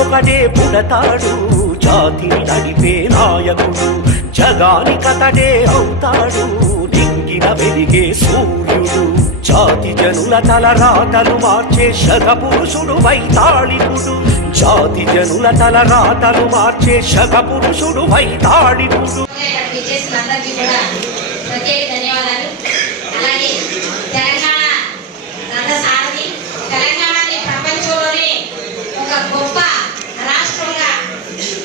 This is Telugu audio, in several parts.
ఒకడే పుడతాడు జాతిని నడిపే నాయకుడు జగానికతడే అవుతాడు నింగిన వెలిగే సూర్యుడు జాతి జనుల తలరాతలు మార్చే శగ పురుషుడు వైతాళికుడు జాతి జనుల తలరాతలు మార్చే శగ పురుషుడు వైతాళికుడు. తెలంగాణని ప్రపంచంలోనే ఒక గొప్ప రాష్ట్రంగా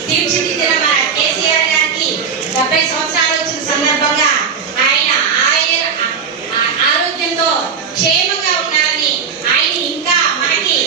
తీర్చిదిద్దిన మన కేసీఆర్ గారికి 70 సంవత్సరాలు వచ్చిన సందర్భంగా ఆయన ఆరోగ్యంతో క్షేమంగా ఉండాలని ఆయన ఇంకా మనకి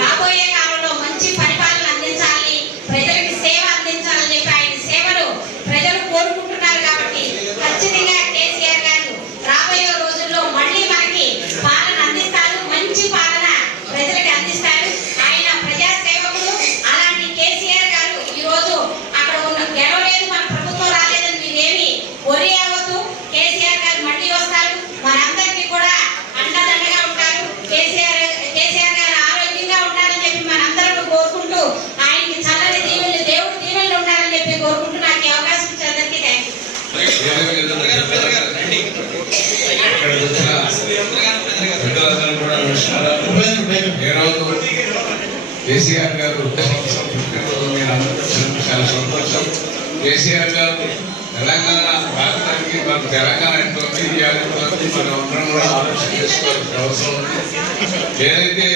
రాబోయే కాలంలో మంచి పరిపాలన అందించాలని ప్రజలకు సేవ అందించాలని చెప్పి ఆయన సేవలు ప్రజలు కోరుకుంటున్నారు. కాబట్టి ఖచ్చితంగా కేసీఆర్ గారు రాబోయే రోజుల్లో మళ్ళీ మనకి పాలన అందిస్తారు, మంచి పాలన ప్రజలకు అందిస్తారు. ఆయన ప్రజా సేవకుడు. అలాంటి కేసీఆర్ గారు ఈ రోజు అక్కడ ఉన్న గెలవలేదు, మన ప్రభుత్వం రాలేదని మీరేమి ఒరి అవ్వద్దు. కేసీఆర్ గారు మళ్ళీ వస్తారు, మనందరికీ కూడా అండదండగా ఉంటారు. కేసీఆర్ గారు ఆరోగ్యంగా ఉండాలని చెప్పి మనందరం కోరుకుంటూ ఆయనకి చల్లని దీవెనలు దేవుడి దీవెనలు ఉండాలని చెప్పి కోరుకుంటూ నాకు ఈ అవకాశం ఇచ్చిన అందరికీ థ్యాంక్ యూ. కేసీఆర్ గారు చాలా సంతోషం. కేసీఆర్ గారు తెలంగాణ రాష్ట్రానికి మన తెలంగాణ ఎటువంటి మనం అందరం కూడా ఆలోచన చేసుకోవాల్సిన అవసరం ఉంది. ఏదైతే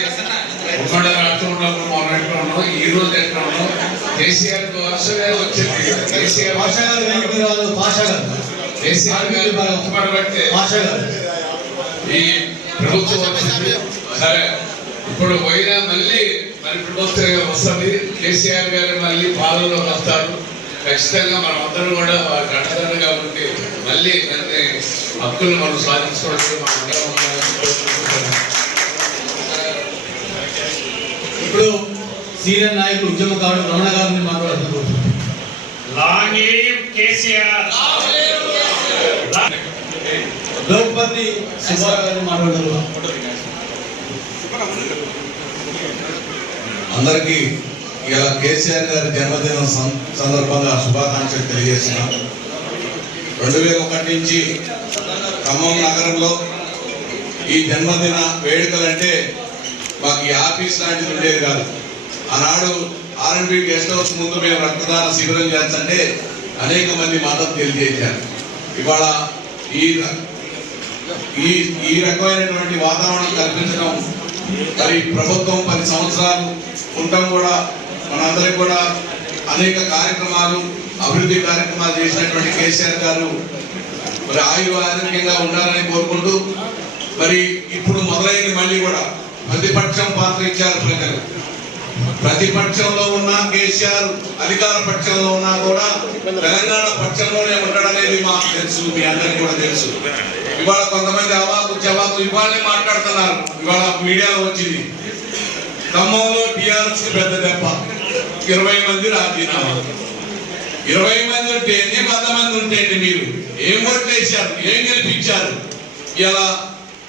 ఉమ్మడి రాష్ట్రంలో మనం ఎట్లా ఉన్నాం, ఈ రోజు ఎట్లా ఉన్నాం, కేసీఆర్ వర్షమే వచ్చింది. కేసీఆర్ గారు ఉమ్మడిబట్టే ఈ ప్రభుత్వం వచ్చింది. సరే, ఇప్పుడు పోయినా మళ్ళీ మరి ప్రభుత్వం వస్తుంది, కేసీఆర్ గారు మళ్ళీ పాలనలోకి వస్తారు. ఖచ్చితంగా మనం అందరం కూడా వారికి అండదండగా ఉండి మళ్ళీ హక్కులు మనం సాధించుకోవచ్చు. ఇప్పుడు సీనియర్ నాయకులు ఉద్యమకారుడు రమణ గారిని మాట్లాడుతున్నారు. ద్రౌపది సుబ్బా గారిని మాట్లాడుతున్నారు. అందరికీ ఇలా కేసీఆర్ గారి జన్మదినం సందర్భంగా శుభాకాంక్షలు తెలియజేస్తున్నాం. 2001 నుంచి ఖమ్మం నగరంలో ఈ జన్మదిన వేడుకలంటే మాకు ఈ ఆఫీస్ లాంటిది ఉండేది కాదు. ఆనాడు R&B గెస్ట్ హౌస్ ముందు మేము రక్తదాన శిబిరం చేస్తుంటే అనేక మంది మద్దతు తెలియజేశారు. ఇవాళ ఈ రకమైనటువంటి వాతావరణం కల్పించడం, మరి ప్రభుత్వం 10 సంవత్సరాలు ఉండటం కూడా మనందరికి కూడా అనేక కార్యక్రమాలు, అభివృద్ధి కార్యక్రమాలు చేసినటువంటి కేసీఆర్ గారు మరి ఆరోగ్యంగా ఉండాలని కోరుకుంటూ, మరి ఇప్పుడు మొదలైన మళ్ళీ కూడా ప్రతిపక్షం పాత్ర ఇచ్చారు ప్రజలు. ప్రతిపక్షంలో ఉన్న కేసీఆర్ అధికార పక్షంలో ఉన్నా కూడా తెలంగాణ పక్షంలోనే ఉండడనేది మాకు తెలుసు, మీ అందరికీ కూడా తెలుసు. ఇవాళ కొంతమంది అవాకు జవాకు ఇవాళనే మాట్లాడుతున్నారు. ఇవాళ మీడియాలో వచ్చింది, ఖమ్మంలో టీఆర్ఎస్ కి పెద్ద దెబ్బ, 20 మంది రాజీనామా. 20 మంది ఉంటే 100 మంది ఉంటే మీరు ఏం ఓట్లేశారు, ఏం గెలిపించారు? ఇలా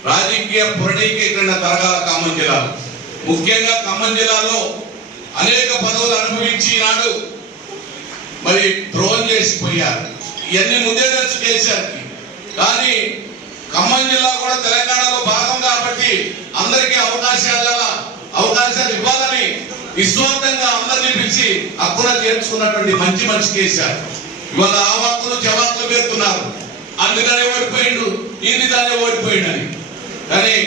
రాజకీయ పురణీకరణ తరగాల ఖమ్మం జిల్లాలో, ముఖ్యంగా ఖమ్మం జిల్లాలో అనేక పదవులు అనుభవించి నాడు మరి ద్రోహం చేసిపోయారు. ఇవన్నీ ముందే తెలుసు కేసీఆర్కి. కానీ ఖమ్మం జిల్లా కూడా తెలంగాణలో భాగం కాబట్టి అందరికీ అవకాశాలు ఇవ్వాలని విశ్వాసంగా అందరినీ పిలిచి హక్కున చేర్చుకున్నటువంటి మంచి మనిషి కేసీఆర్. ఇవాళ ఆ హక్కులు జవాకులు పెడుతున్నారు, అందుకనే ఓడిపోయిండు, ఇందుకనే ఓడిపోయిండు అని. కానీ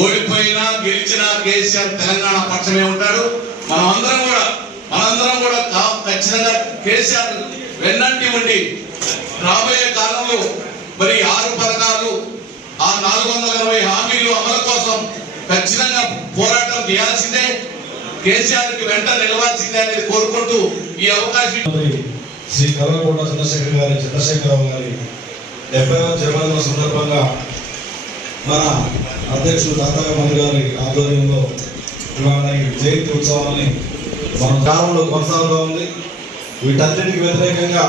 ఓడిపోయినా గెలిచినా కేసీఆర్ తెలంగాణ పక్షమే ఉంటాడు. మనందరం కూడా ఖచ్చితంగా కేసీఆర్ వెన్నంటి ఉండి రాబోయే కాలంలో మరి 6 పథకాలు, ఆ 420 హామీలు అమలు కోసం ఖచ్చితంగా పోరాటం చేయాల్సిందే, కేసీఆర్ కి వెంట నిలవాల్సిందే అనేది కోరుకుంటూ ఈ అవకాశం శ్రీ కల్వకుంట్ల చంద్రశేఖరరావు గారి 70వ జన్మదిన సందర్భంగా మన అధ్యక్షుడు తాతయ్య మంది గారి ఆధ్వర్యంలో ఇవాళ ఈ జయంతి ఉత్సవాన్ని మన గ్రామంలో కొనసాగుతూ ఉంది. వీటన్నిటికి వ్యతిరేకంగా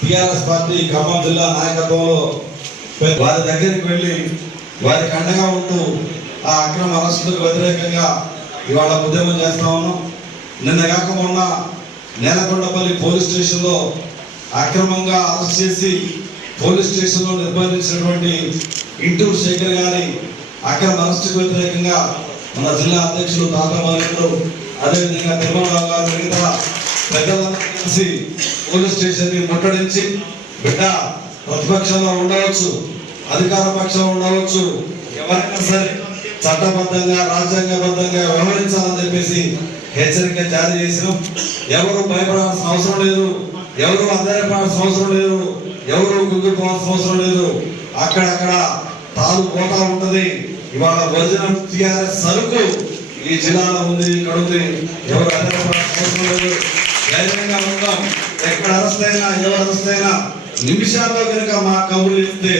టీఆర్ఎస్ పార్టీ ఖమ్మం జిల్లా నాయకత్వంలో వారి దగ్గరికి వెళ్ళి వారికి అండగా ఉంటూ ఆ అక్రమ అరెస్టులకు వ్యతిరేకంగా ఇవాళ ఉద్యమం చేస్తా ఉన్నాం. నిన్న కాక మొన్న నేలకొండపల్లి పోలీస్ స్టేషన్లో అక్రమంగా అరెస్ట్ చేసి పోలీస్ స్టేషన్లో నిర్బంధించినటువంటి ఇంటూరు శేఖర్ గారి అక్రమ అరెస్టుకు వ్యతిరేకంగా మన జిల్లా అధ్యక్షులు తాతామాలికులు అదేవిధంగా తిరుమలరావు గారు మిగతా పెద్దలందరూ కలిసి పోలీస్ స్టేషన్ ని ముట్టడించి బిడ్డ ప్రతిపక్షంలో ఉండవచ్చు, అధికార పక్షంలో ఉండవచ్చు, ఎవరైనా సరే చట్టబద్ధంగా రాజ్యాంగబద్ధంగా వ్యవహరించాలని చెప్పేసి హెచ్చరిక జారీ చేసినాం. ఎవరు భయపడాల్సిన అవసరం లేదు, ఎవరు అధైర్యపడాల్సిన అవసరం లేదు, ఎవరు గుంగిపోవాల్సిన అవసరం లేదు. అక్కడక్కడ తాను పోతా ఉంటది. ఇవాళ ఒరిజినల్ టీఆర్ఎస్ సరుకు ఈ జిల్లాలో ఉంది, ఇక్కడ ఉంది. ఎవరు అధైర్యపడాల్సిన అవసరం లేదు. ధైర్యంగా ఉందాం. ఎక్కడ అరెస్ట్ అయినా ఎవరు అరెస్ట్ అయినా నిమిషాల్లో కనుక మా కబుర్లు ఇస్తే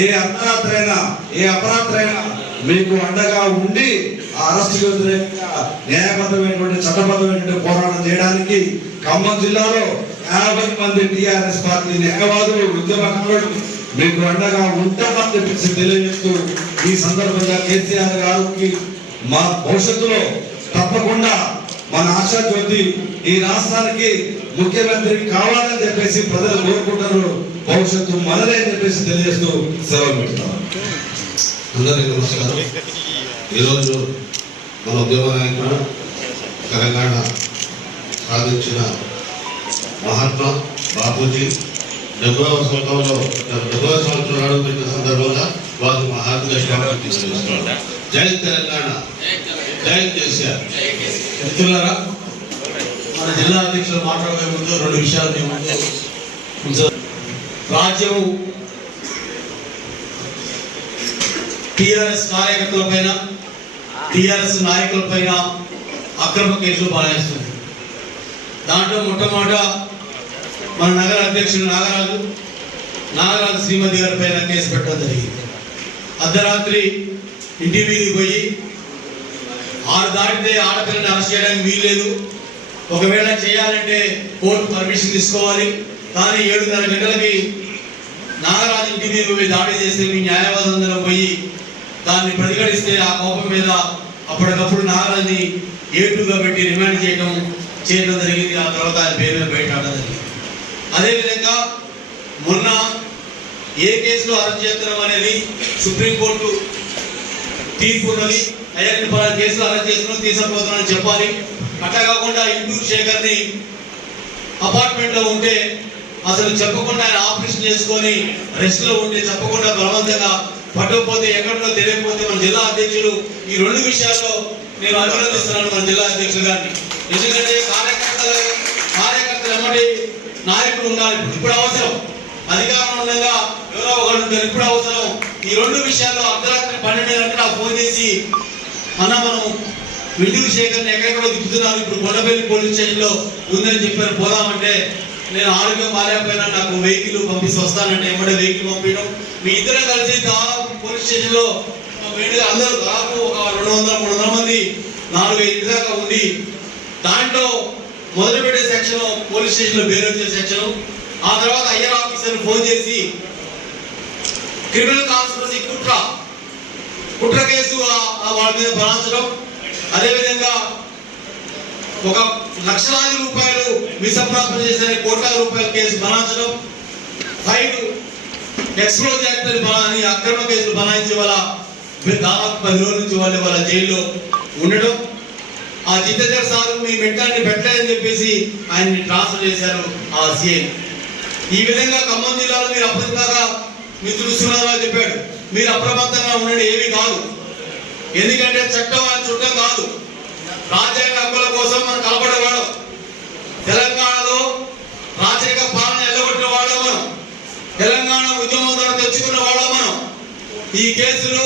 ఏ అర్ధరాత్రి అయినా ఏ అపరాత్రి అయినా మీకు అండగా ఉండి ఆ అరెస్ట్ వ్యతిరేకంగా న్యాయబద్ధమైనటువంటి చట్టబద్ధమైనటువంటి పోరాటం చేయడానికి ఖమ్మం జిల్లాలో 50 మంది టీఆర్ఎస్ పార్టీ న్యాయవాదులు ఉద్యమకారులు మీకు అండగా ఉంటామని చెప్పేసి తెలియజేస్తూ ఈ సందర్భంగా కేసీఆర్ గారికి మా భవిష్యత్తులో తప్పకుండా మన ఆశా జ్యోతి ఈ రాష్ట్రానికి ముఖ్యమంత్రి కావాలని చెప్పేసి ప్రజలు కోరుకుంటారు. భవిష్యత్తు మనదే అని చెప్పేసి తెలియజేస్తూ సెలవు పెడుతున్నాను. అందరికీ నమస్కారం. ఈరోజు మన ఉద్యమ నాయకుడు తెలంగాణ సాధించిన మహాత్మా బాపూజీ 70వ సంవత్సరం అడుగుపెట్టిన సందర్భంగా వారు మహాత్మా స్వాగతం తీసుకొస్తున్నారు. జై తెలంగాణ, జై కేసీఆర్. మిత్రులారా, మన జిల్లా అధ్యక్షులు మాట్లాడే ముందు 2 విషయాలు మేము రాజ్యం టిఆర్ఎస్ కార్యకర్తల పైన టిఆర్ఎస్ నాయకుల పైన అక్రమ కేసులు బనాయిస్తుంది. దాంట్లో మొట్టమొదట మన నగర అధ్యక్షుడు నాగరాజు శ్రీమతి గారి పైన కేసు పెట్టడం జరిగింది. అర్ధరాత్రి ఇంటి మీదకి పోయి 6 దాటితే ఆడపిల్లని అరెస్ట్ చేయడానికి వీల్లేదు, ఒకవేళ చేయాలంటే కోర్టు పర్మిషన్ తీసుకోవాలి. కానీ 7:30 గంటలకి నాగరాజు ఇంటి మీద పోయి దాడి చేస్తే మీ న్యాయవాదులందరం పోయి దాన్ని ప్రతిఘటిస్తే ఆ కోపం మీద అప్పటికప్పుడు నాగరాజుని ఏటుగా పెట్టి రిమాండ్ చేయడం జరిగింది. ఆ తర్వాత ఆయన పేరు మీద బయటపడడం జరిగింది. అదేవిధంగా మొన్న ఏ కేసులో అరెస్ట్ చేస్తున్నాం అనేది సుప్రీంకోర్టు తీర్పు ఉన్నది. అయ్యని పలానా కేసులో అరెస్ట్ చేస్తున్నాం తీసుకుపోతున్నామని చెప్పాలి. అట్లా కాకుండా ఇంటూరు శేఖర్ని అపార్ట్మెంట్లో ఉంటే అసలు చెప్పకుండా ఆయన ఆపరేషన్ చేసుకొని రెస్ట్లో ఉంటే చెప్పకుండా బలవంతంగా పట్టకపోతే ఎక్కడో తెలియకపోతే మన జిల్లా అధ్యక్షులు ఈ 2 విషయాల్లో నేను అభినందిస్తున్నాను మన జిల్లా అధ్యక్షులు గారిని. ఎందుకంటే కార్యకర్తలు ఎమ్మటి నాయకులు ఉండాలి. ఇప్పుడు అవసరం, అధికారం ఉండగా ఎవరో ఒకరు ఉంటారు. ఇప్పుడు అవసరం. ఈ 2 విషయాల్లో అర్ధరాత్రి 12 గంటలకు నాకు ఫోన్ చేసి అన్న మనం ఇంటూరు శేఖర్ని ఎక్కడెక్కడో తిప్పుతున్నారు, ఇప్పుడు కొండపల్లి పోలీస్ స్టేషన్లో ఉందని చెప్పారు, పోదామంటే నేను ఆరోగ్యం బాగాలేకపోయినా నాకు వెహికల్ పంపిస్తే వస్తానంటే ఎమ్మడే వెహికల్ పంపించడం. మీ ఇద్దరం కలిసి పోలీస్ స్టేషన్లో వేడిగా అందరూ దాదాపు ఒక 200-300 మంది 4-5 దాకా ఉండి దాంట్లో మొదలుపెట్టే సెక్షన్ పోలీస్ స్టేషన్లో బేరొచ్చే సెక్షన్. ఆ తర్వాత ఐఆర్ ఆఫీసర్ ఫోన్ చేసి క్రిమినల్ కాన్స్పిరసీ కుట్ర కేసు వాళ్ళ మీద బనాయించడం, అదేవిధంగా ఒక లక్షలాది రూపాయలు మిస్అప్రాపణ చేసిన కోట్లాది రూపాయల కేసు బనాయించడం, 5 ఎక్స్ప్లోజ్ యాక్ట్ అని అక్రమ కేసులు బనాయించి వాళ్ళ దాదాపు 10 రోజుల నుంచి వాళ్ళ జైల్లో ఉండడం. ఆ జితేందర్ సార్ మీ మెట్టాన్ని పెట్టలేదని చెప్పేసి ఆయన్ని ట్రాన్స్ఫర్ చేశారు ఆ సిఐ. ఈ విధంగా ఖమ్మం జిల్లాలో మీరు అప్రమత్తంగా మిత్రుడు సునారావు చెప్పాడు, మీరు అప్రమత్తంగా ఉండండి. ఏమీ కాదు, ఎందుకంటే చట్టం ఆయన చుట్టం కాదు. రాజ్యాంగ హక్కుల కోసం మనం కలపడేవాడు. తెలంగాణలో రాజరిక పాలన ఎల్లగొట్టిన వాడు మనం. తెలంగాణ ఉద్యమం ద్వారా తెచ్చుకున్న వాడు మనం. ఈ కేసులు,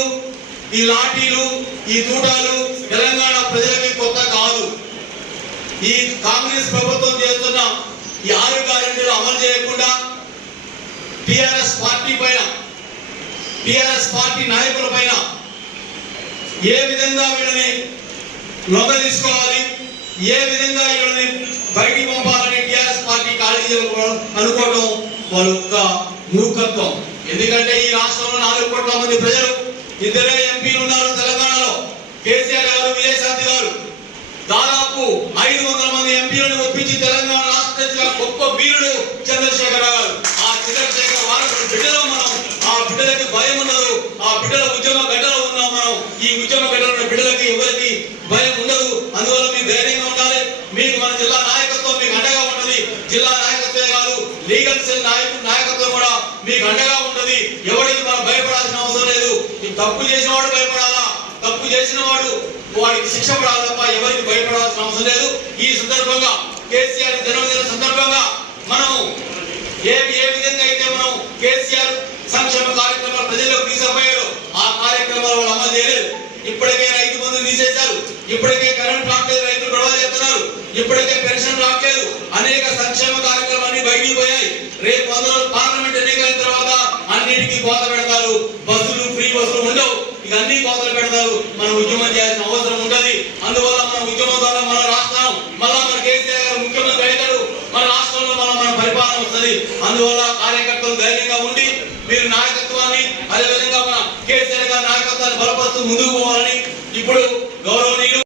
ఈ లాఠీలు, ఈ తూటాలు తెలంగాణ ప్రజలకి కొత్త కాదు. ఈ కాంగ్రెస్ ప్రభుత్వం చేస్తున్న ఈ 6 గ్యారెంటీలు అమలు చేయకుండా టిఆర్ఎస్ పార్టీ పైన, టిఆర్ఎస్ పార్టీ నాయకుల పైన ఏ విధంగా వీళ్ళని నొంగ తీసుకోవాలి, ఏ విధంగా వీళ్ళని బయటికి పంపాలని టిఆర్ఎస్ పార్టీ ఖాళీ అనుకోవడం వాళ్ళ యొక్క మూర్ఖత్వం. ఎందుకంటే ఈ రాష్ట్రంలో 4 కోట్ల మంది ప్రజలు, 2 ఎంపీలు ఉన్నారు తెలంగాణలో, కేసీఆర్ గారు, విజయశాంతి గారు. దాదాపు 500 మంది ఎంపీలను ఒప్పించి తెలంగాణ రాష్ట్ర గొప్ప వీరుడు చంద్రశేఖరరావు గారు. ఆ చంద్రశేఖర వారి బిడ్డలో మనం, ఆ బిడ్డలకి భయం ఉండదు. ఆ బిడ్డల ఉద్యమ గడ్డలో ఉన్నాం మనం. ఈ ఉద్యమ గడ్డలో ఉన్న బిడ్డలకి ఎవరికి భయం ఉండదు. అందువల్ల మీరు ధైర్యంగా ఉండాలి. మీకు మన జిల్లా నాయకత్వం మీకు అండగా ఉంటది. జిల్లా నాయకత్వమే కాదు, లీగల్ సెల్ నాయకత్వం కూడా మీకు అండగా ఉంటది. ఎవరికి మనం భయపడాల్సిన అవసరం లేదు. తప్పు చేసిన వాడు భయపడాలా, తప్పు చేసిన వాడికి శిక్ష పడాలి తప్ప ఎవరికి భయపడాల్సిన అవసరం లేదు. ఈ సందర్భంగా కేసీఆర్ జన్మదిన సందర్భంగా మనం ఏ విధంగా అయితే మనం కేసీఆర్ సంక్షేమ కార్యక్రమాలు ప్రజల్లోకి తీసుకుపోయారు, ఆ కార్యక్రమాలు వాళ్ళు అమలు చేయలేదు. ఇప్పటికే రైతు బంధు తీసేశారు, ఇప్పటికే కరెంట్ రావట్లేదు, రైతులు గొడవ చేస్తున్నారు, ఇప్పటికే పెన్షన్ రావట్లేదు, అనేక సంక్షేమ కార్యక్రమాన్ని బయటికి పోయాయి. రేపు 100 రోజులు పార్లమెంట్ ఎన్నికైన తర్వాత అన్నిటికీ కోత పెడతారు. బస్సులు ఫ్రీ బస్సులు ఉండవు, ఇక అన్ని కోతలు పెడతారు. మనం ఉద్యమం చేయాల్సిన అవసరం ఉంటది. అందువల్ల మన ఉద్యమం ద్వారా మన రాష్ట్రం మళ్ళా మన కేసీఆర్ గారు ముఖ్యమంత్రి అవుతారు. మన రాష్ట్రంలో మన పరిపాలన వస్తుంది. అందువల్ల కార్యకర్తలు ధైర్యంగా ఉండి మీరు నాయకత్వాన్ని, అదేవిధంగా మన కేసీఆర్ గారి నాయకత్వాన్ని బలపరుస్తూ ముందుకు పోవాలని ఇప్పుడు గౌరవనీయులు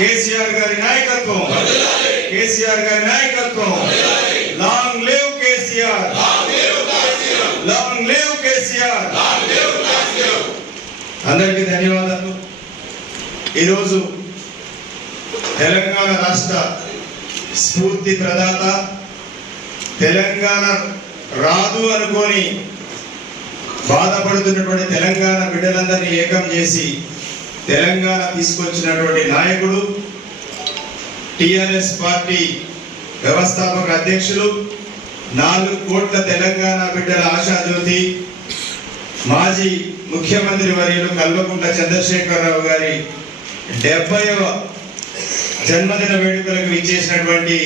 కేసీఆర్ గారి నాయకత్వం, కేసీఆర్ గారి నాయకత్వం. Long live KCR, long live KCR. అందరికీ ధన్యవాదాలు. ఈరోజు తెలంగాణ రాష్ట్ర స్ఫూర్తి ప్రదాత, తెలంగాణ రాదు అనుకొని బాధపడుతున్నటువంటి తెలంగాణ బిడ్డలందరినీ ఏకం చేసి తెలంగాణ తీసుకొచ్చినటువంటి నాయకుడు, టిఆర్ఎస్ పార్టీ వ్యవస్థాపక అధ్యక్షులు, 4 కోట్ల తెలంగాణ బిడ్డల ఆశాజ్యోతి, మాజీ ముఖ్యమంత్రి వర్యులు కల్వకుంట్ల చంద్రశేఖరరావు గారి 70వ జన్మదిన వేడుకలకు ఇచ్చేసినటువంటి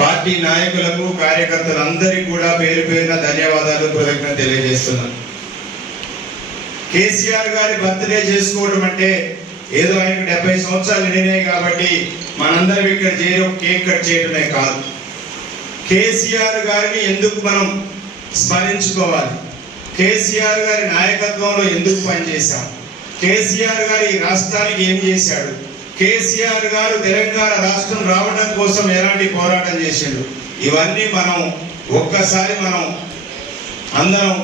పార్టీ నాయకులకు, కార్యకర్తలందరికీ కూడా పేరు పేరున ధన్యవాదాలు, కృతజ్ఞత తెలియజేస్తున్నాను. కేసీఆర్ గారి బర్త్డే చేసుకోవడం అంటే ఏదో ఆయనకు 70 సంవత్సరాలు నిండినాయి కాబట్టి మనందరం ఇక్కడ చేరి ఒక కేక్ కట్ చేయడమే కాదు. కేసీఆర్ గారిని ఎందుకు మనం స్మరించుకోవాలి, కేసీఆర్ గారి నాయకత్వంలో ఎందుకు పనిచేశాం, కేసీఆర్ గారు ఈ రాష్ట్రానికి ఏం చేశాడు, కేసీఆర్ గారు తెలంగాణ రాష్ట్రం రావడం కోసం ఎలాంటి పోరాటం చేశాడు, ఇవన్నీ మనం ఒక్కసారి మనం అందరం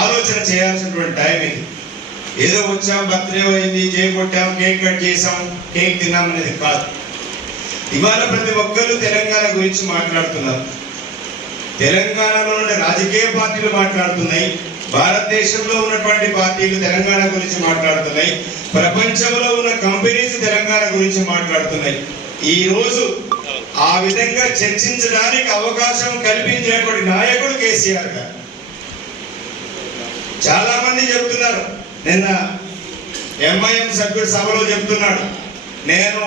ఆలోచన చేయాల్సినటువంటి టైం ఇది. ఏదో వచ్చాం, బర్త్డే అయింది, చేయగొట్టాం, కేక్ కట్ చేసాం, కేక్ తిన్నాం అనేది కాదు. ఇవాళ ప్రతి ఒక్కరు తెలంగాణ గురించి మాట్లాడుతున్నారు. తెలంగాణలో ఉన్న రాజకీయ పార్టీలు మాట్లాడుతున్నాయి, భారతదేశంలో ఉన్నటువంటి పార్టీలు తెలంగాణ గురించి మాట్లాడుతున్నాయి, ప్రపంచంలో ఉన్న కంపెనీస్ తెలంగాణ గురించి మాట్లాడుతున్నాయి. ఈ రోజు ఆ విధంగా చర్చించడానికి అవకాశం కల్పించినటువంటి నాయకుడు కేసీఆర్ గారు. చాలా మంది చెప్తున్నారు, నిన్న ఎంఐఎం సభ్యుడు సభలో చెప్తున్నాడు, నేను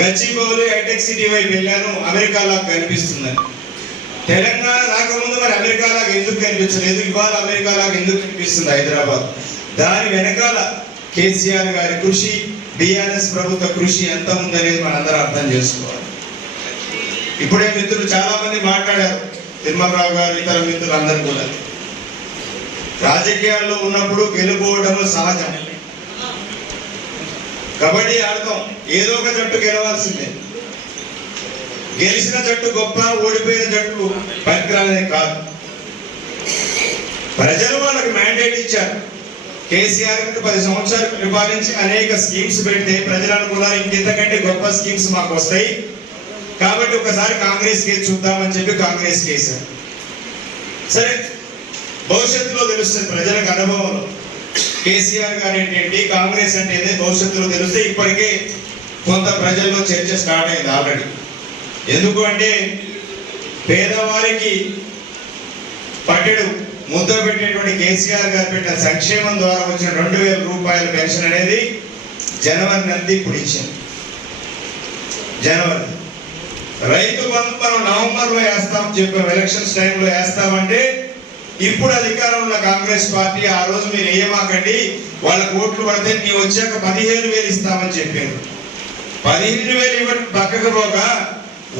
గచ్చిబౌలి హైటెక్ సిటీ వైపు వెళ్ళాను, అమెరికాలాగా కనిపిస్తుందని. తెలంగాణ రాకముందు మరి అమెరికాలాగా ఎందుకు కనిపించలేదు, ఇవాళ అమెరికాలాగా ఎందుకు కనిపిస్తుంది హైదరాబాద్? దాని వెనకాల కేసీఆర్ గారి కృషి, బిఆర్ఎస్ ప్రభుత్వ కృషి ఎంత ఉందనేది మనందరం అర్థం చేసుకోవాలి. ఇప్పుడే మిత్రులు చాలా మంది మాట్లాడారు, తిరుమలరావు గారు, ఇతర మిత్రులు అందరూ కూడా. రాజకీయాల్లో ఉన్నప్పుడు గెలుపోవడము సహజం. కబడ్డీ ఆడతాం, ఏదో ఒక జట్టు గెలవాల్సిందే. గెలిచిన జట్టు గొప్ప, ఓడిపోయిన జట్టు పనికిరాలనే కాదు. ప్రజలు వాళ్ళకి మ్యాండేట్ ఇచ్చారు. కేసీఆర్ 10 సంవత్సరాలు పరిపాలించి అనేక స్కీమ్స్ పెడితే ప్రజలు అనుకున్నారు ఇంకెంతకంటే గొప్ప స్కీమ్స్ మాకు వస్తాయి, కాబట్టి ఒకసారి కాంగ్రెస్ కేసు చూద్దామని చెప్పి కాంగ్రెస్ కేసారు. సరే, భవిష్యత్తులో తెలుస్తుంది ప్రజలకు అనుభవంలో కేసీఆర్ గారు ఏంటంటే, కాంగ్రెస్ అంటే భవిష్యత్తులో తెలిస్తే. ఇప్పటికే కొంత ప్రజల్లో చర్చ స్టార్ట్ అయింది ఆల్రెడీ. ఎందుకు అంటే పేదవారికి పట్టెడు ముద్ద పెట్టినటువంటి కేసీఆర్ గారు పెట్టిన సంక్షేమం ద్వారా వచ్చిన 2000 రూపాయల పెన్షన్ అనేది జనవరి నెల ఇప్పుడు ఇచ్చింది. జనవరి రైతు బంధు మనం నవంబర్లో వేస్తాం చెప్పాం, ఎలక్షన్స్ టైంలో వేస్తామంటే ఇప్పుడు అధికారంలో కాంగ్రెస్ పార్టీ ఆ రోజు మీరు వేయమాకండి, వాళ్ళ ఓట్లు పడితే నీ వచ్చాక 15,000 ఇస్తామని చెప్పారు. 15,000 ఇవ్వడం పక్కకు పోగా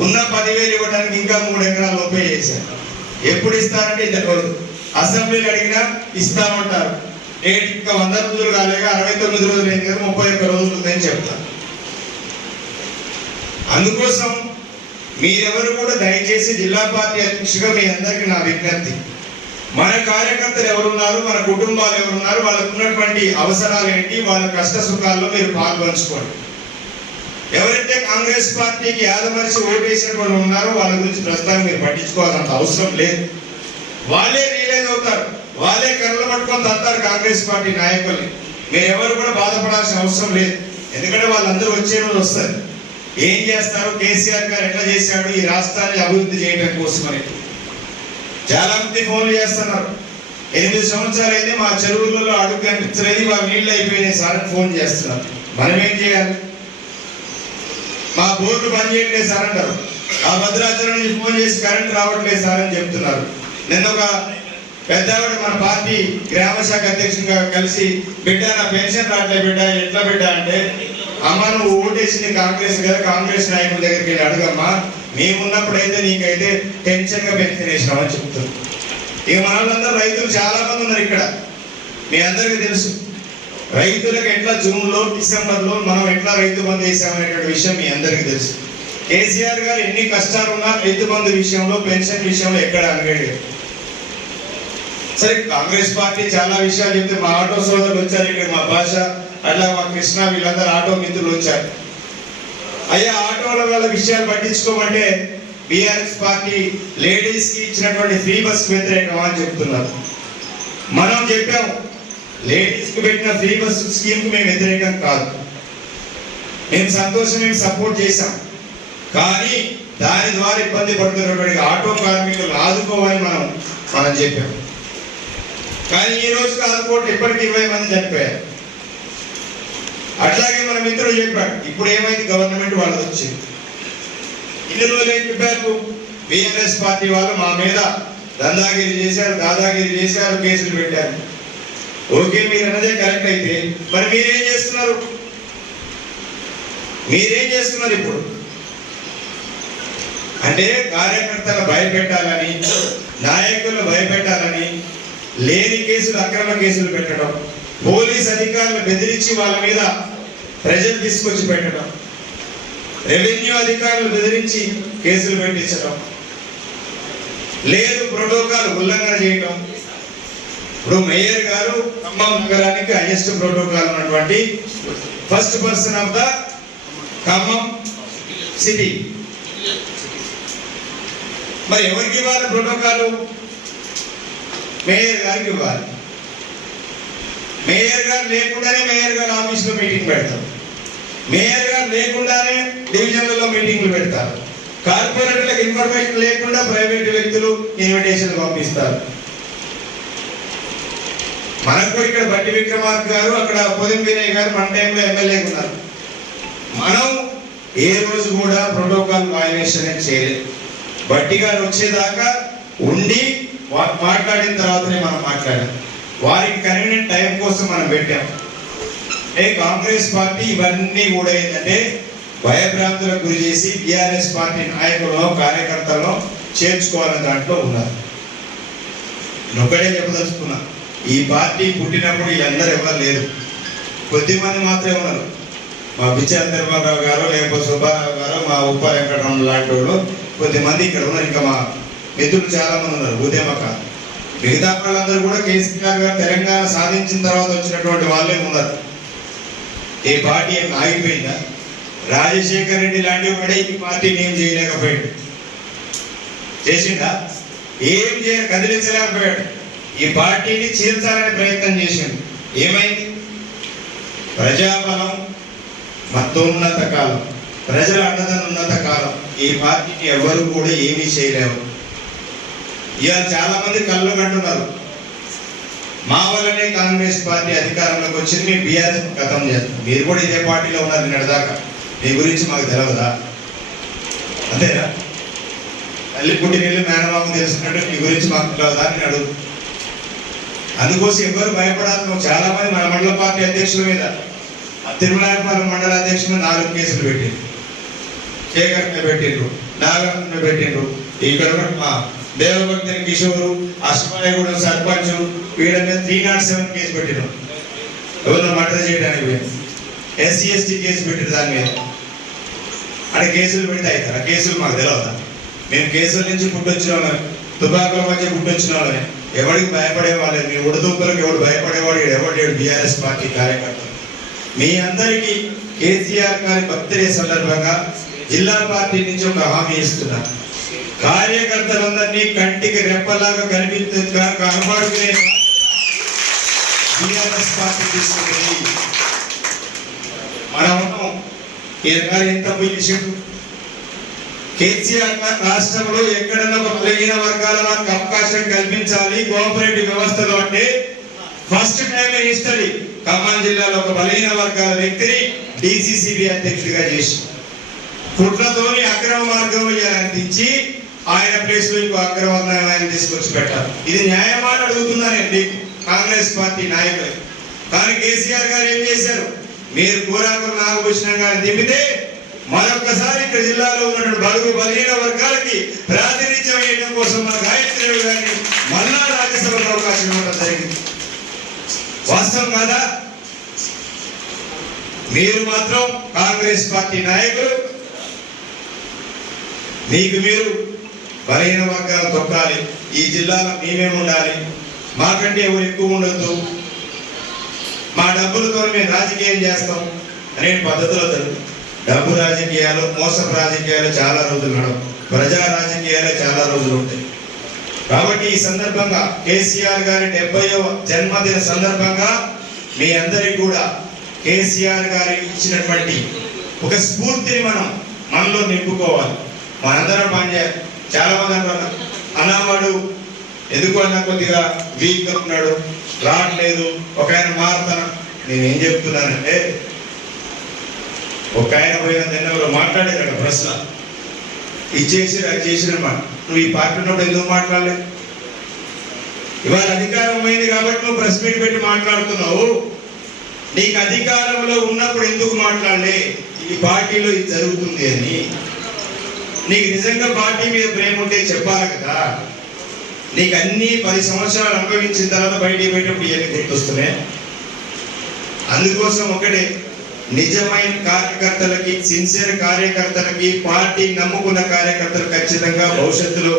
ఉన్న 10,000 ఇవ్వడానికి ఇంకా 3 ఎకరాల లోపే చేశారు. ఎప్పుడు ఇస్తారంటే ఇంతవరకు అసెంబ్లీలు అడిగినా ఇస్తామంటారు. నేటి ఇంకా 100 రోజులు కాలేక 69 రోజులు అయింది కదా, 31 రోజులు ఉందని చెప్పారు. చెప్తా. అందుకోసం మీరెవరు కూడా దయచేసి జిల్లా పార్టీ అధ్యక్షుడిగా మీ అందరికీ నా విజ్ఞప్తి, మన కార్యకర్తలు ఎవరున్నారు, మన కుటుంబాలు ఎవరున్నారు, వాళ్ళకు ఉన్నటువంటి అవసరాలు ఏంటి, వాళ్ళ కష్ట సుఖాల్లో మీరు పాల్పంచుకోండి. ఎవరైతే కాంగ్రెస్ పార్టీకి ఆదమరిచి ఓటేసిన వాళ్ళు ఉన్నారో వాళ్ళ గురించి ప్రస్తుతానికి మీరు పట్టించుకోవాల్సినంత అవసరం లేదు. వాళ్ళే రియలైజ్ అవుతారు, వాళ్ళే కర్రలు పట్టుకొని తంతారు కాంగ్రెస్ పార్టీ నాయకుల్ని. మీరు ఎవరు కూడా బాధపడాల్సిన అవసరం లేదు, ఎందుకంటే వాళ్ళందరూ వచ్చే రోజు వస్తారు. ఏం చేస్తారు, కేసీఆర్ గారు ఎట్లా చేశాడు ఈ రాష్ట్రాన్ని అభివృద్ధి చేయడం కోసమని చాలా మంది ఫోన్లు చేస్తున్నారు. 8 సంవత్సరాలు అయితే మా చెరువులలో అడుగు కనిపించలేదు, వాళ్ళ నీళ్ళు అయిపోయినాయి సార్ అని ఫోన్ చేస్తున్నారు. మనం ఏం చేయాలి? మా బోర్డు పని చేయట్లేదు సార్ అంటారు. ఆ భద్రాచలం నుంచి ఫోన్ చేసి కరెంట్ రావట్లేదు సార్ అని చెప్తున్నారు. నిన్న ఒక పెద్దవాడు మన పార్టీ గ్రామ శాఖ అధ్యక్షుడిగా కలిసి, బిడ్డ నా పెన్షన్ రావట్లేదు బిడ్డ, ఎట్లా బిడ్డ అంటే, అమ్మ నువ్వు ఓటేసింది కాంగ్రెస్ కదా, కాంగ్రెస్ నాయకుల దగ్గరికి వెళ్ళి అడుగమ్మా, మేమున్నప్పుడైతే నీకైతే టెన్షన్ గా పెన్షన్ వేసినామని చెప్తున్నారు. ఇక మనలందరూ రైతులు చాలా మంది ఉన్నారు ఇక్కడ, మీ అందరికీ తెలుసు. రైతులకు ఎట్లా జూన్లో డిసెంబర్లో మనం ఎట్లా రైతు బంధు వేసామనేటువంటి విషయం మీ అందరికీ తెలుసు. కేసీఆర్ గారు ఎన్ని కష్టాలు ఉన్నా రైతు బంధు విషయంలో, పెన్షన్ విషయంలో ఎక్కడ అనగాడు. సరే కాంగ్రెస్ పార్టీ చాలా విషయాలు చెప్తే, మా ఆటో సోదరులు వచ్చారు ఇక్కడ, మా భాష అట్లా మా కృష్ణ వీళ్ళందరూ ఆటో మిత్రులు వచ్చారు. అయ్యా ఆటోల వాళ్ళ విషయాలు పట్టించుకోమంటే బీఆర్ఎస్ పార్టీ లేడీస్ కి ఇచ్చినటువంటి ఫ్రీ బస్ వ్యతిరేకం అని చెప్తున్నారు. మనం చెప్పాము లేడీస్ కి పెట్టిన ఫ్రీ బస్ స్కీమ్ కు మేము వ్యతిరేకం కాదు, మేము సంతోషం, మేము సపోర్ట్ చేశాం. కానీ దాని ద్వారా ఇబ్బంది పడుతున్నటువంటి ఆటో కార్మికులను ఆదుకోవాలని మనం చెప్పాం. కానీ ఈ రోజు ఆదుకోవటం ఇప్పటికి 20 మంది చనిపోయారు. అట్లాగే మన మిత్రుడు చెప్పాడు, ఇప్పుడు ఏమైంది, గవర్నమెంట్ వాళ్ళది వచ్చింది. ఇన్ని రోజులు ఏం చెప్పారు, బీఆర్ఎస్ పార్టీ వాళ్ళు మా మీద దందాగిరి చేశారు, దాదాగిరి చేశారు, కేసులు పెట్టారు. ఓకే, మీరు అన్నదే కరెక్ట్ అయితే మరి మీరేం చేస్తున్నారు? ఇప్పుడు అంటే కార్యకర్తలను భయపెట్టాలని, నాయకులను భయపెట్టాలని లేని కేసులు, అక్రమ కేసులు పెట్టడం, పోలీస్ అధికారులు బెదిరించి వాళ్ళ మీద ప్రెజర్ తీసుకొచ్చి పెట్టడం, రెవెన్యూ అధికారులు బెదిరించి కేసులు పెట్టించడం, లేదు ప్రోటోకాల్ ఉల్లంఘన చేయడం. ఇప్పుడు మేయర్ గారు ఖమ్మం నగరానికి హైయెస్ట్ ప్రోటోకాల్ ఉన్నటువంటి first person of the Khammam city. మరి ఎవరికి ఇవ్వాలి ప్రోటోకాల్? మేయర్ గారికి ఇవ్వాలి. మేయర్ గారు లేకుండానే మేయర్ గారు ఆఫీస్లో మీటింగ్ పెడతారు, మేయర్ గారు లేకుండానే డివిజన్లలో మీటింగ్లు పెడతారు, కార్పొరేటర్లకు ఇన్ఫర్మేషన్ లేకుండా ప్రైవేట్ వ్యక్తులు ఇన్విటేషన్ పంపిస్తారు. మనకు ఇక్కడ బట్టి విక్రమార్క గారు, అక్కడ పొదిం వినయ్ గారు మన టైంలో ఎమ్మెల్యేగా ఉన్నారు. మనం ఏ రోజు కూడా ప్రోటోకాల్ వయలేషన్ చేయలేదు. బట్టి గారు వచ్చేదాకా ఉండి మాట్లాడిన తర్వాతనే మనం మాట్లాడాం. వారికి కన్వీనియంట్ టైం కోసం మనం పెట్టాం. కాంగ్రెస్ పార్టీ ఇవన్నీ కూడా ఏంటంటే భయభ్రాంతులకు గురి చేసి బీఆర్ఎస్ పార్టీ నాయకులను, కార్యకర్తలను చేర్చుకోవాలనే దాంట్లో ఉన్నారు. ఒకటే చెప్పదలుచుకున్నా, ఈ పార్టీ పుట్టినప్పుడు వీళ్ళందరూ ఎవరు లేరు, కొద్దిమంది మాత్రమే ఉన్నారు. మా బిచ్చల తిరుమలరావు గారు, లేకపోతే సుబ్బారావు గారు, మా ఉప్ప వెంకటరమణ లాంటి వాళ్ళు కొద్దిమంది ఇక్కడ ఉన్నారు. ఇంకా మా మిత్రులు చాలా మంది ఉన్నారు, ఉద్యమకారు. మిగతా వాళ్ళందరూ కూడా కేసీఆర్ గారు తెలంగాణ సాధించిన తర్వాత వచ్చినటువంటి వాళ్ళే ఉన్నారు. ఈ పార్టీ ఏం ఆగిపోయిందా? రాజశేఖర్ రెడ్డి లాంటి వాడే ఈ పార్టీని ఏం చేయలేకపోయాడు. చేసిందా? ఏం కదిలించలేకపోయాడు. ఈ పార్టీని చీల్చాలని ప్రయత్నం చేసింది. ఏమైంది? ప్రజాబలం, మతోన్నత కాలం, ప్రజల అండదండ ఉన్నత కాలం. ఈ పార్టీని ఎవరు కూడా ఏమీ చేయలేవు. ఇవాళ చాలా మంది కళ్ళు కంటున్నారు, మా వల్లనే కాంగ్రెస్ పార్టీ అధికారంలోకి వచ్చింది, మీ బీఆర్ఎస్ గతం చేస్తాం. మీరు కూడా ఇదే పార్టీలో ఉన్నారు నిన్నటిదాకా, మీ గురించి మాకు తెలియదా? అంతేనా? తల్లి పుట్టినీళ్ళు మేనమామ తెలుసుకున్నట్టు మీ గురించి మాకు తెలియదా అని అడుగు. అందుకోసం ఎవరు భయపడాలి. చాలా మంది మన మండల పార్టీ అధ్యక్షుల మీద, తిరుమలాయపాలెం మండల అధ్యక్షులు 4 కేసులు పెట్టిండ్రు, శేఖర్ మీద పెట్టిండ్రు, నాగరాజు మీద పెట్టిండ్రు. ఇక్కడ మా దేవభక్తి కిషోరు, అశ్వనాయగూడెం సర్పంచ్, వీళ్ళ మీద 307 కేసు పెట్టిండ్రు. ఎవరినో మర్డర్ చేయడానికి. ఎస్సీ ఎస్టీ కేసు పెట్టారు దాని మీద. అంటే కేసులు పెడితే అవుతారు, కేసులు మాకు తెలియదా? మేము కేసుల నుంచి పుట్టొచ్చిన వాళ్ళని, తుపాకుల మధ్య పుట్టొచ్చిన వాళ్ళని, ఎవరికి భయపడేవాళ్ళు, మీ ఉడదూపులకు ఎవడు భయపడేవాడు ఎవడు బీఆర్ఎస్ పార్టీ కార్యకర్తలు. మీ అందరికీ కేసీఆర్ గారి బర్త్డే సందర్భంగా జిల్లా పార్టీ నుంచి ఒక హామీ ఇస్తున్నారు. కార్యకర్తలందరినీ కంటికి రెప్పలాగా కనబడుకునే బీఆర్ఎస్ పార్టీ తీసుకుంటుంది. మనం ఎంత చేసిండు కేసీఆర్ రాష్ట్రంలో ఎక్కడన్నా ఒక బలహీన వర్గాల వారికి అవకాశం కల్పించాలి కోఆపరేటివ్ వ్యవస్థలో అంటే first time in history Khammam జిల్లాలో ఒక బలహీన వర్గాల వ్యక్తిని డిసిసిబి అధ్యక్షుడిగా చేసి కుట్రతోని అక్రమ మార్గంలో అందించి ఆయన ప్లేస్ లో ఇంకో అక్రమాన్ని తీసుకొచ్చి పెట్టారు. ఇది న్యాయమా అని అడుగుతున్నా నేను కాంగ్రెస్ పార్టీ నాయకులు. కానీ కేసీఆర్ గారు ఏం చేశారు? మీరు కూరాకులు నాగభూషణం గారిని దింపితే మరొకసారి ఇక్కడ జిల్లాలో ఉన్నటువంటి బడుగు బలహీన వర్గాలకి ప్రాతినిధ్యం వేయడం కోసం మన గాయత్రి గారిని మళ్ళా రాజ్యసభకు అవకాశం ఇవ్వడం జరిగింది. వాస్తవం కాదా? మీరు మాత్రం కాంగ్రెస్ పార్టీ నాయకులు మీకు మీరు బలహీన వర్గాలు తొక్కాలి, ఈ జిల్లాలో మేమేమి ఉండాలి, మాకంటే ఎవరు ఎక్కువ ఉండొద్దు, మా డబ్బులతో మేము రాజకీయం చేస్తాం అనే పద్ధతిలో జరుగుతుంది. డబ్బు రాజకీయాలు, మోసపు రాజకీయాలు చాలా రోజులు నడవు, ప్రజా రాజకీయాలు చాలా రోజులు ఉంటాయి. కాబట్టి ఈ సందర్భంగా కేసీఆర్ గారి 70వ జన్మదిన సందర్భంగా మీ అందరికీ కూడా కేసీఆర్ గారి ఇచ్చినటువంటి ఒక స్ఫూర్తిని మనలో నింపుకోవాలి. మనందరం పనిచేయాలి. చాలా మంది అంటారు అన్నవాడు ఎందుకు అన్న కొద్దిగా వీక్గా ఉన్నాడు, రావట్లేదు, ఒక ఆయన మారుతాను. నేనేం చెప్తున్నానంటే ఒక ఆయన పోయిన నిన్నలో మాట్లాడారు ప్రశ్న ఇచ్చేసి అది చేసిన మాట. నువ్వు ఈ పార్టీ ఉన్నప్పుడు ఎందుకు మాట్లాడలేదు? ఇవాళ అధికారం అయింది కాబట్టి నువ్వు ప్రెస్ మీట్ పెట్టి మాట్లాడుతున్నావు. నీకు అధికారంలో ఉన్నప్పుడు ఎందుకు మాట్లాడలే? ఈ పార్టీలో ఇది జరుగుతుంది అని. నీకు నిజంగా పార్టీ మీద ప్రేమ ఉంటే చెప్పాలి కదా. నీకు అన్ని 10 సంవత్సరాలు అనుభవించిన తర్వాత బయటికి పోయేటప్పుడు ఏమి గుర్తొస్తున్నాయి? అందుకోసం ఒకటే, నిజమైన కార్యకర్తలకి, సిన్సియర్ కార్యకర్తలకి, పార్టీ నమ్ముకున్న కార్యకర్తలు ఖచ్చితంగా భవిష్యత్తులో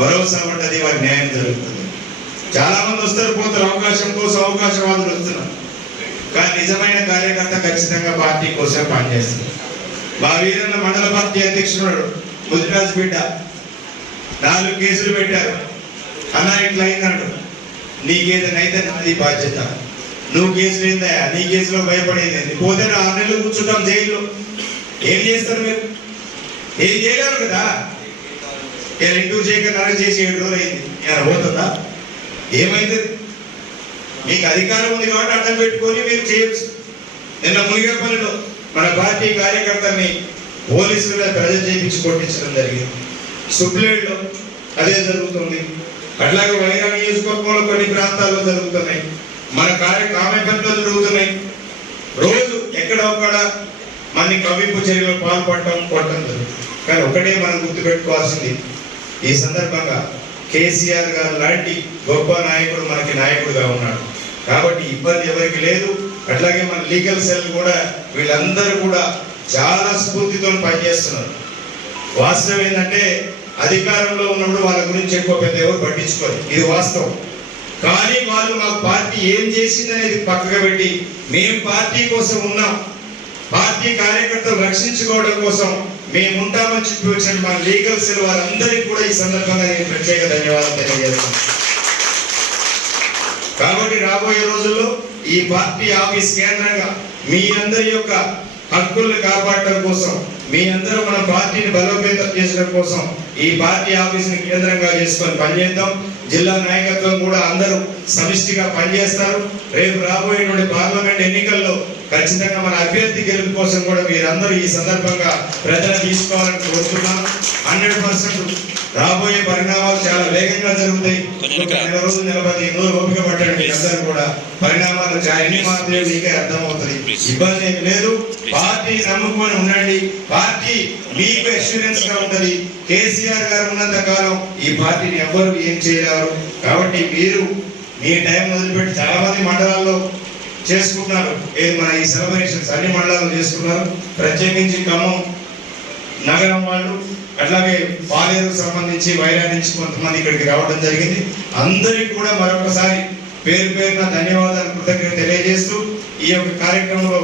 భరోసా ఉంటుంది, వారి న్యాయం జరుగుతుంది. చాలా మంది వస్తారు పోతారు, అవకాశం కోసం అవకాశవాదులు వస్తున్నారు. కానీ నిజమైన కార్యకర్త ఖచ్చితంగా పార్టీ కోసం పనిచేస్తారు. మా వీరన్న మండల పార్టీ అధ్యక్షుడు ముదిరాజు బిడ్డ 4 కేసులు పెట్టారు. అన్నా ఇట్లా అయిందన్నాడు. నీకేదైతే నాది బాధ్యత, నువ్వు కేసులు ఏందయ్యా, నీ కేసులో భయపడేది పోతే 6 నెలలు కూర్చుంటాం జైల్లో. ఏం చేస్తారు మీరు? ఏం చేయలేరు కదా. ఇంటూ చేయక చేసి 7 రోజులు అయింది, ఏమైనా పోతుందా? ఏమైతుంది? మీకు అధికారం ఉంది కాబట్టి అడ్డం పెట్టుకొని మీరు చేయొచ్చు. నిన్న మునిగపల్లిలో మన పార్టీ కార్యకర్తల్ని పోలీసులుగా ప్రజలు చేయించి కొట్టించడం జరిగింది. సుప్లేడ్లో అదే జరుగుతుంది. అట్లాగే వైరా నియోజకవర్గంలో కొన్ని ప్రాంతాల్లో జరుగుతున్నాయి. మన కామేపల్లిలో జరుగుతున్నాయి. రోజు ఎక్కడ ఒక్కడ మన కవింపు చర్యలో పాల్పడటం కొట్టడం జరుగుతుంది. కానీ ఒకటే మనం గుర్తుపెట్టుకోవాల్సింది, ఈ సందర్భంగా కేసీఆర్ గారు లాంటి గొప్ప నాయకుడు మనకి నాయకుడుగా ఉన్నాడు కాబట్టి ఇబ్బంది ఎవరికి లేదు. అట్లాగే మన లీగల్ సెల్ కూడా వీళ్ళందరూ కూడా చాలా స్ఫూర్తితో పనిచేస్తున్నారు. వాస్తవం ఏంటంటే అధికారంలో ఉన్నప్పుడు వాళ్ళ గురించి ఎక్కువ పెద్ద ఎవరు పట్టించుకోరు, ఇది వాస్తవం. కానీ వాళ్ళు మా పార్టీ ఏం చేసింది అనేది పక్కగా పెట్టి మేము పార్టీ కోసం ఉన్నాం, పార్టీ కార్యకర్తలు రక్షించుకోవడం కోసం మేము ఉంటామని చెప్పి వచ్చిన మన లీగల్ సెల్ వారందరికీ కూడా ఈ సందర్భంగా నేను ప్రత్యేక ధన్యవాదాలు తెలియజేస్తున్నాను. కాబట్టి రాబోయే రోజుల్లో ఈ పార్టీ ఆఫీస్ కేంద్రంగా మీ అందరి యొక్క హక్కుల్ని కాపాడటం కోసం, మీ అందరూ మన పార్టీని బలోపేతం చేయడం కోసం ఈ పార్టీ ఆఫీసుని కేంద్రంగా చేసుకొని పనిచేద్దాం. జిల్లా నాయకత్వం కూడా అందరూ సమిష్టిగా పనిచేస్తారు. రేపు రాబోయేటువంటి పార్లమెంట్ ఎన్నికల్లో ఖచ్చితంగా మన అభ్యర్థి గెలుపు కోసం కూడా మీరందరూ ఈ సందర్భంగా ప్రజలు తీసుకోవాలని కోరుతున్నాను. 100% రాబోయే పరిణామాలు చాలా వేగంగా జరుగుతాయి. 1 రోజులు నిలబడి ఓపిక పట్టండి. అందరూ కూడా పరిణామాలు ఎన్ని మాత్రమే మీకే అర్థమవుతుంది. ఇబ్బంది ఏమి లేదు. పార్టీ నమ్ముకొని ఉండండి. పార్టీ మీకు ఎక్స్పీరియన్స్ గా ఉంటది. కేసీఆర్ గారు ఉన్నంత కాలం ఈ పార్టీని ఎవ్వరు ఏం చేయలేరు. కాబట్టి మీరు మీ టైం వదిలిపెట్టి చాలా మంది మండలాల్లో చేసుకుంటున్నారు. ఏది మన ఈ సెలబ్రేషన్స్ అన్ని మండలాలు చేసుకున్నారు. ప్రత్యేకించి ఖమ్మం నగరం వాళ్ళు అట్లాగే పాలేరుకు సంబంధించి వైరా నుంచి కొంతమంది ఇక్కడికి రావడం జరిగింది. అందరికీ కూడా మరొకసారి పేరు పేరున ధన్యవాదాలు కృతజ్ఞత తెలియజేస్తూ ఈ యొక్క కార్యక్రమంలో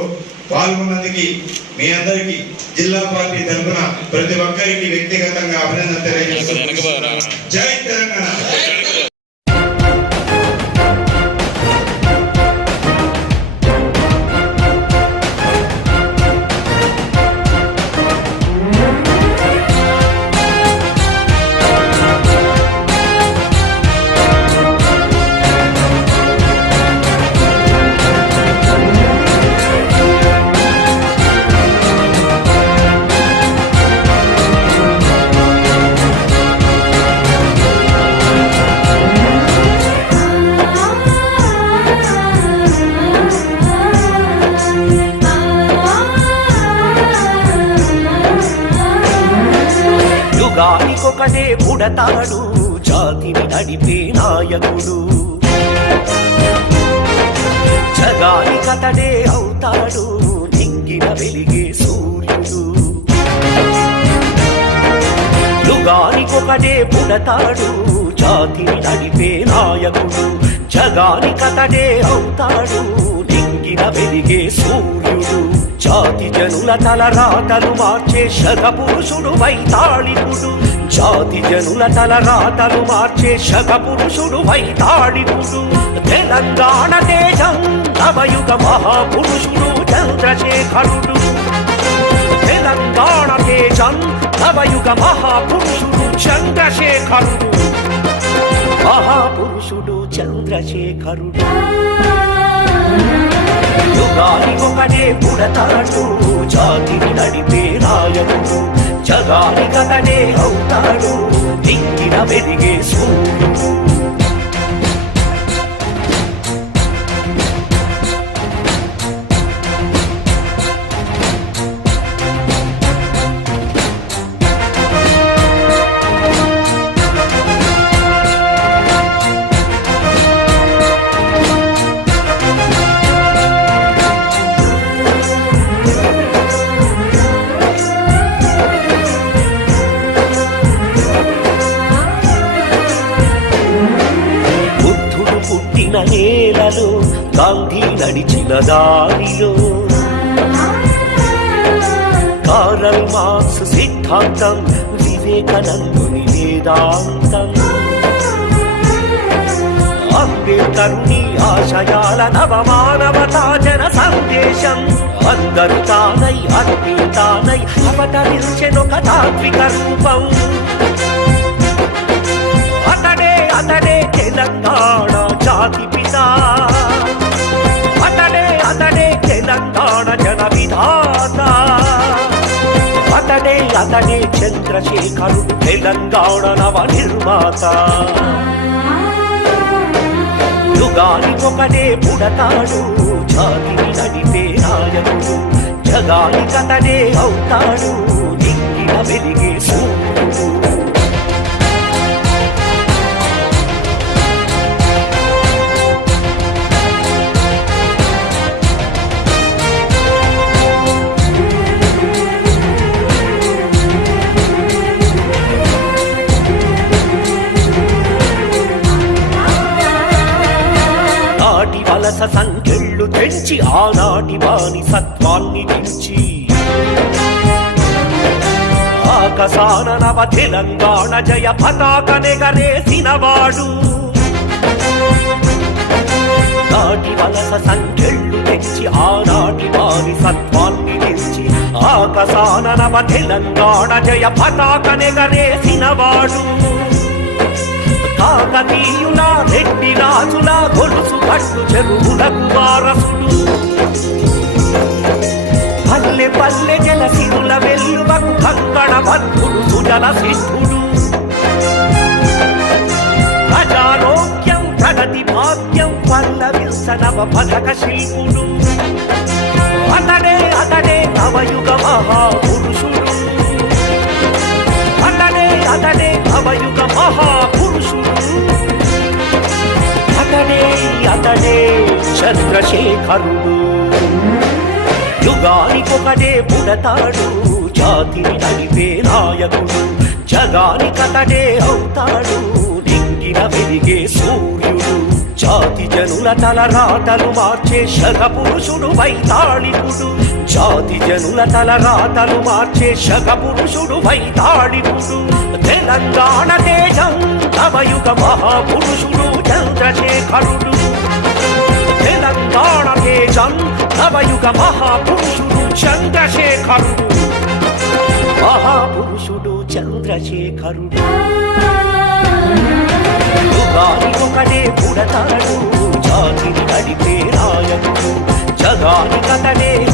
పాల్గొన్నందుకు మీ అందరికీ జిల్లా పార్టీ తరఫున ప్రతి ఒక్కరికి వ్యక్తిగతంగా అభినందన తెలియజేస్తూ జై తెలంగాణ. యుగానికొకడే పుడతాడు జాతిని నడిపే నాయకుడు, జగానికతడే అవుతాడు నింగిన వెలిగే సూర్యుడు. యుగానికొకడే పుడతాడు జాతిని నడిపే నాయకుడు, జగానికతడే అవుతాడు నింగిన వెలిగే సూర్యుడు. జాతి జనుల తలరాతలు మార్చే శత పురుషుడు వైతాళికుడు, జాతి జనుల తలరాతలు మార్చే శత పురుషుడు వైతాళికుడు. తెలంగాణ తేజం నవయుగ మహాపురుషుడు చంద్రశేఖరుడు, తెలంగాణ తేజం నవయుగ మహాపురుషుడు చంద్రశేఖరుడు, మహాపురుషుడు చంద్రశేఖరుడు. యుగానికొకడే పుడతాడు జాతిని నడిపే నాయకుడు, జగానికతడే అవుతాడు నింగిన వెలిగే సూర్యుడు. నేలలో గాంధీ నడిచిన దారిలో, కారల్ మార్క్స్ సిద్ధాంతం వివేకానందుని వేదాంతం, అంబేద్కరుని ఆశయాల నవమానవతా జన సందేశం. అందరు తానై అద్భుతానై అవతరించెనొక తాత్విక రూపం. అతడే అతడే తెలంగాణ జాతి పిత, అతడే అతడే తెలంగాణ జన విధాత, అతడే అతడే చంద్రశేఖరుడు తెలంగాణ నవ నిర్మాత. యుగానికొకడే పుడతాడు జాతిని నడిపే నాయకుడు, జగానికతడే అవుతాడు నింగిన వెలిగే సూర్యుడు. వలస సంఖ్యళ్ళు తెంచి ఆనాటి వాని సత్వాన్ని దించి, ఆకాశాన నవ తెలంగాణ జయ పతాక నెగరేసినవాడు. నాటి వలస సంఖ్యళ్ళు తెంచి ఆనాటి వాని సత్వాన్ని దించి, ఆకాశాన నవ తెలంగాణ జయ పతాక నెగరేసినవాడు. కాకతీయుల రెడ్డి రాజుల గొలుసు కట్టు చెరువులకు వారసుడు, పల్లె పల్లె జల సిరుల వెల్లువకు కంకణ బద్ధుడు సుజల సిద్ధుడు. ప్రజారోగ్యం ప్రగతి భాగ్యం పల్లవించనవ పథక శిల్పుడు, అతడే అతడే నవయుగ మహాపురుషుడు, అతడే అతడే నవయుగ మహాపురుషుడు, అతడే అతడే చంద్రశేఖరుడు. యుగానికొకడే పుడతాడు జాతిని నడిపే నాయకుడు. జగానికతడే అవుతాడు నింగిన వెలిగే సూర్యుడు. జాతి జనుల తల రాతలు మార్చే శగ పురుషుడు వైతాళికుడు. జాతి జనుల తల రాతలు మార్చే శగ పురుషుడు వైతాళికుడు. తెలంగాణ తేజం నవయుగ మహాపురుషుడు చంద్రశేఖరుడు. తెలంగాణ తేజం నవయుగ మహాపురుషుడు చంద్రశేఖరుడు. మహాపురుషుడు చంద్రశేఖరుడు. యుగానికొకడే పుడతాడు జాతిని నడిపే నాయకుడు. జగానికతడే